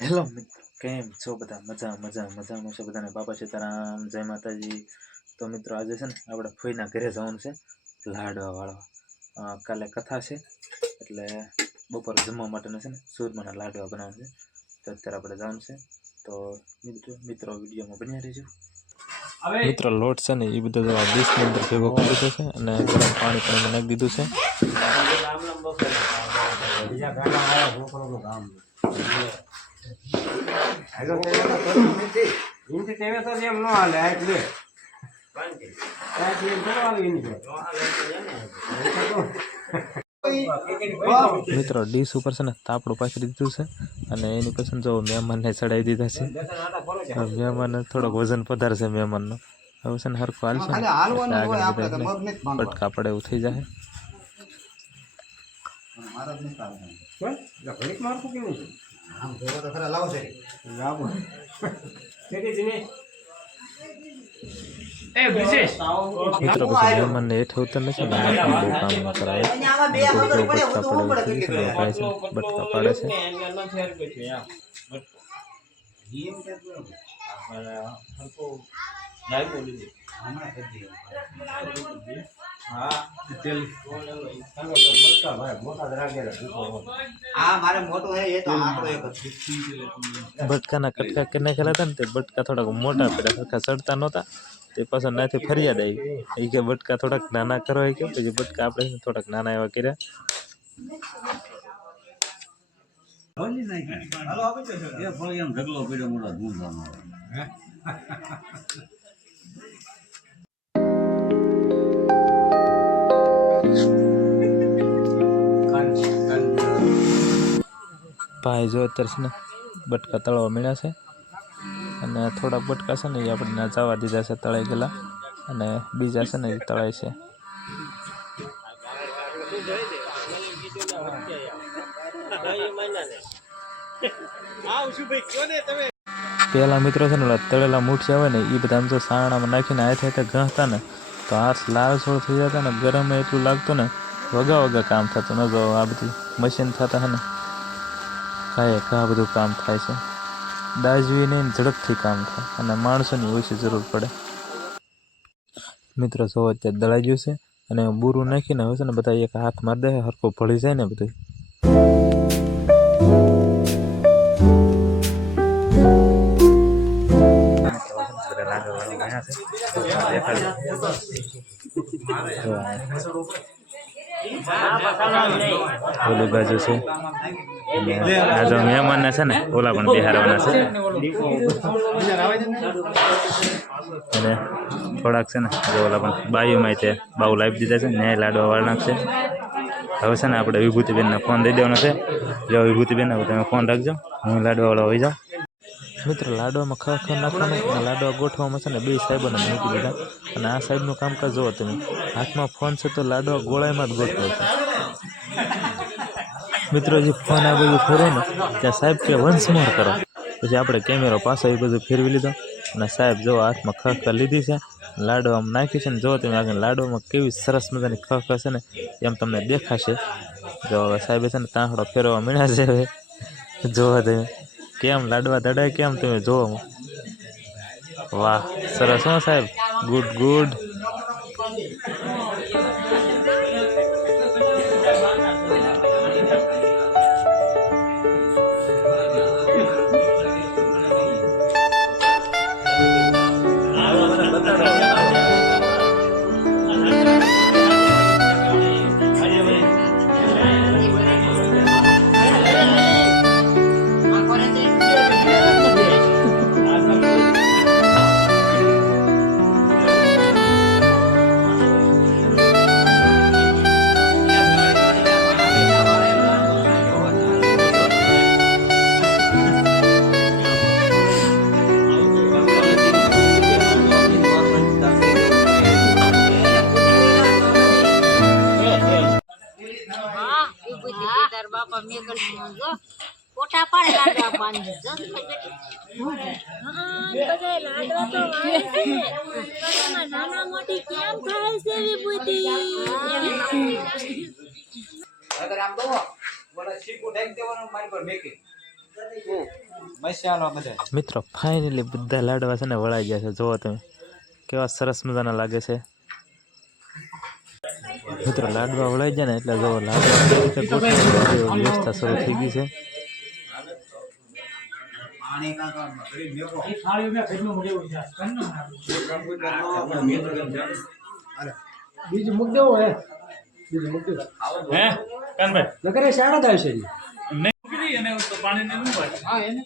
Hello મિત્રો, કેમ છો બધા? મજામાં છો બધાને? બાપા સીતારામ, જય માતાજી. તો મિત્રો આજે છે ને આપણે ફોઈના ઘરે જવાનું છે લાડવા વાળવા. કાલે કથા છે એટલે બપોરે જમવા માટેના છે ને સૂરમાના લાડવા બનાવવાનું છે. તો અત્યારે આપણે જવાનું છે. તો મિત્રો વિડીયોમાં બન્યા રહેજો. મિત્રો લોટ છે ને એ બધો ડીશની અંદર ભેગો કરી દીધો છે અને ગરમ પાણી પણ નાખી દીધું છે. મિત્રો ડીશ ઉપર છે ને તાપડું પાથરી દીધું છે અને એની પછી જો મહેમાનને ચડાવી દીધા છે. મહેમાન થોડોક વજન પધાર છે મહેમાનનો. હવે છે ને હરખું હાલશે ને બટકા પડે એવું થઈ જાય. મિત્રો પછી મહેમાનને હેઠ ઉતર નથી ને બહુ કામ ન કરાવે. બટકા પાડે છે. બટકાના કટકા કરી નાખેલા હતા ને તે બટકા થોડાક મોટા પડ્યા, સરખા સડતા નહોતા. તે પાછળ નાથી ફરિયાદ આવી કે બટકા થોડાક નાના કરો કે પછી બટકા આપણે થોડાક નાના એવા કર્યા. ભાઈ જો અત્યારે છે ને બટકા તળવા મળ્યા છે અને થોડાક બટકા છે ને એ આપણે જવા દીધા છે તળાઈ ગયેલા અને બીજા છે ને એ તળાય છે. પેલા મિત્રો છે ને તળેલા મૂઠિયા હોય ને એ બધા આમ તો સાણામાં નાખીને હાથે ઘસતા ને તો હાથ લાલ છોડ થઈ જતા ને ગરમ એટલું લાગતું ને વગા કામ થતું ન જો આ બધી મશીન થતા હે ને ઘા બધું કામ થાય છે. દાજવી નહીં ઝડપથી કામ થાય અને માણસોની ઓછી જરૂર પડે. મિત્રો જો અત્યારે દળાઈ ગયું છે અને બૂરું નાખીને હવે છે ને બધા એક હાથ મારી દે હરખો ભળી જાય ને બધું. ઓલી બાજુ છે આ જો મહેમાનને છે ને ઓલા પણ બિહારવાના છે અને થોડાક છે ને જો ઓલા પણ બાયુમાં તે બાઉ લાવી દીધા છે ન્યાય લાડવા વાળના છે. હવે છે ને આપણે વિભૂતિબેનને ફોન દઈ દેવાનો છે. જો વિભૂતિબેન તમે ફોન રાખજો, હું લાડવા વાળો હોઈ જાઉં. મિત્રો લાડવામાં ખરેખર નાખવાનું અને લાડવા ગોઠવામાં છે ને બે સાહેબોને મૂકી દીધા અને આ સાહેબનું કામકાજ જુઓ તમે, હાથમાં ફોન છે તો લાડવા ગોળાઈમાં જ ગોઠવે છે. મિત્રો જે ફોન આ બધું ફેરે ને ત્યાં સાહેબ કે વન્સ મોર કરો, પછી આપણે કેમેરો પાછો એ બધું ફેરવી લીધો અને સાહેબ જો હાથમાં ખરેખર લીધી છે, લાડવામાં નાખી છે ને જો તમે આગળ લાડવામાં કેવી સરસ મજાની ખરેખર છે ને એમ તમને દેખાશે. જો હવે સાહેબે છે ને તાંહડો ફેરવા મળ્યા છે. હવે જોવા તમે કેમ લાડવા દડાય કેમ તમે જોવો. વાહ સરસ હો સાહેબ, ગુડ. ફોટા પાડે લાડવા બાંધી બધા લાડવા તો વાળે છે નાના મોટી કેમ થાય છે વિભૂતિ અગર આમ તો બોલે શીકુ ઢાઈ દેવાનો મારી પર મેકી મિત્રો ફાઇનલી બધા લાડવા છે ને વળાઈ ગયા છે. જોવો તમે કેવા સરસ મજાના લાગે છે. મિત્રો લાડવા વળાઈ જાય ને એટલે જો લાડવા કઈ રીતે ગોઠવવાની વ્યવસ્થા શરૂ થઈ ગઈ છે. બીજું મૂક દેવો હે બીજું મૂક દેવો હે કાનભાઈ નકરે શાળા થાય છે નહીં મૂકી અને તો પાણી ને નું ભાઈ હા એને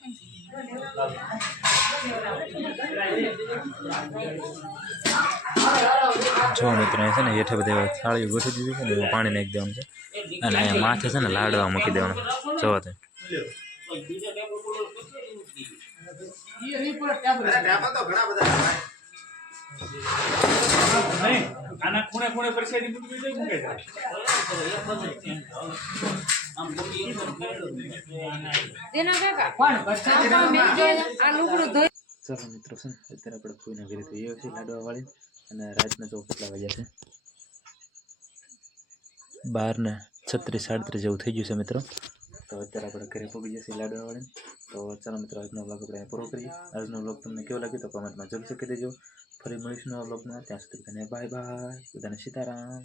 જો મિત્રો છે ને હેઠે બધે થાળી ગોઠવી દીધી છે ને એમાં પાણી નાખી દેવાનું છે અને અહીંયા માથે છે ને લાડવા મૂકી દેવાનું. જોવો તમે નહીં આના ખૂણે ખૂણે પરસાદી મૂકી દે મૂકે ચાલો મિત્રો છે ને અત્યારે આપણે ફૂઈના ઘરે થઈ ગયો છે લાડવા વાળી અને રાતના જો કેટલા વાગ્યા છે 12:36-37 જેવું થઈ ગયું છે મિત્રો. તો અત્યારે આપણે ઘરે પહોંચી જશે લાડવા વાળી. તો ચાલો મિત્રો આજનો બ્લોગ આપણે પૂરો કરીએ. આજનો બ્લોગ તમને કેવો લાગ્યો તો કમેન્ટમાં જરૂર કહી દેજો. ફરી મળીશું નવા બ્લોગમાં. ત્યાં સુધી બધાને બાય બાય. બધાને સીતારામ.